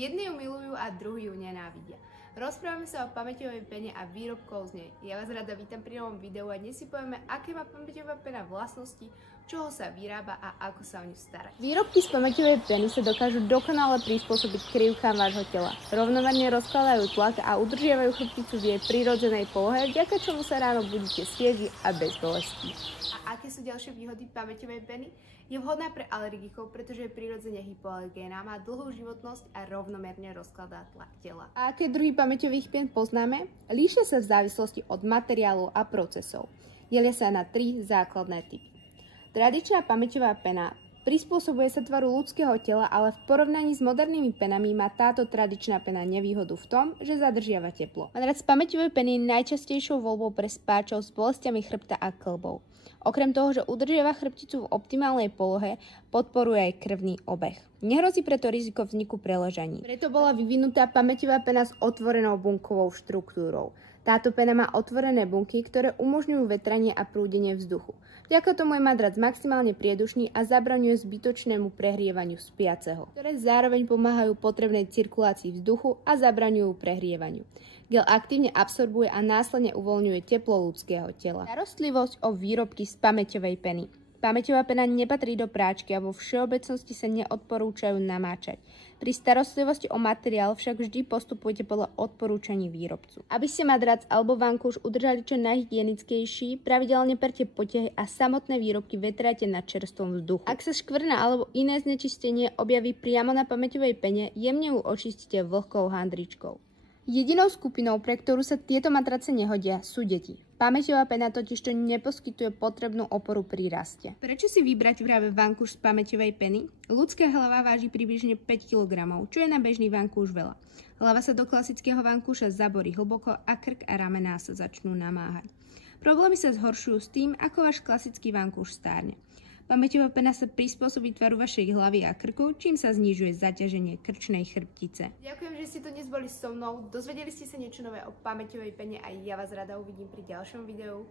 Jedni ju milujú a druhí ju nenávidia. Rozprávame sa o pamäťovej pene a výrobkov z nej. Ja vás rada vítam pri novom videu a dnes si povieme, aké má pamäťová pena vlastnosti, čoho sa vyrába a ako sa o ňu starať. Výrobky z pamäťovej peny sa dokážu dokonale prispôsobiť krivkám vášho tela. Rovnomerne rozkladajú tlak a udržiavajú chrbticu v jej prirodzenej polohe, vďaka čomu sa ráno budíte svieži a bez bolestí. A aké sú ďalšie výhody pamäťovej peny? Je vhodná pre alergikov, pretože je prirodzene hypoalergénna, má dlhú životnosť a rovnomerne rozkladá tlak tela. A aké druhy pamäťových pien poznáme? Líšia sa v závislosti od materiálov a procesov. Delia sa na 3 základné typy. Tradičná pamäťová pena prispôsobuje sa tvaru ľudského tela, ale v porovnaní s modernými penami má táto tradičná pena nevýhodu v tom, že zadržiava teplo. Madrac z pamäťovej peny je najčastejšou voľbou pre spáčov s bolestiami chrbta a kĺbov. Okrem toho, že udržiava chrbticu v optimálnej polohe, podporuje aj krvný obeh. Nehrozí preto riziko vzniku preležaní. Preto bola vyvinutá pamäťová pena s otvorenou bunkovou štruktúrou. Táto pena má otvorené bunky, ktoré umožňujú vetranie a prúdenie vzduchu. Vďaka tomu je madrac maximálne priedušný a zabraňuje zbytočnému prehrievaniu spiaceho, ktoré zároveň pomáhajú potrebnej cirkulácii vzduchu a zabraňujú prehrievaniu. Gel aktívne absorbuje a následne uvoľňuje teplo ľudského tela. Starostlivosť o výrobky z pamäťovej peny. Pamäťová pena nepatrí do práčky a vo všeobecnosti sa neodporúčajú namáčať. Pri starostlivosti o materiál však vždy postupujte podľa odporúčaní výrobcu. Aby ste madrac alebo vankúš udržali čo najhygienickejší, pravidelne perte potehy a samotné výrobky vetrajte na čerstvom vzduchu. Ak sa škvrna alebo iné znečistenie objaví priamo na pamäťovej pene, jemne ju očistite vlhkou handričkou. Jedinou skupinou, pre ktorú sa tieto matrace nehodia, sú deti. Pamäťová pena totižto neposkytuje potrebnú oporu pri raste. Prečo si vybrať práve vankúš z pamäťovej peny? Ľudská hlava váži približne 5 kg, čo je na bežný vankúš veľa. Hlava sa do klasického vankúša zaborí hlboko a krk a ramená sa začnú namáhať. Problémy sa zhoršujú s tým, ako váš klasický vankúš stárne. Pamäťová pena sa prispôsobí tvaru vašej hlavy a krku, čím sa znižuje zaťaženie krčnej chrbtice. Ďakujem, že ste tu dnes boli so mnou. Dozvedeli ste sa niečo nové o pamäťovej pene a ja vás rada uvidím pri ďalšom videu.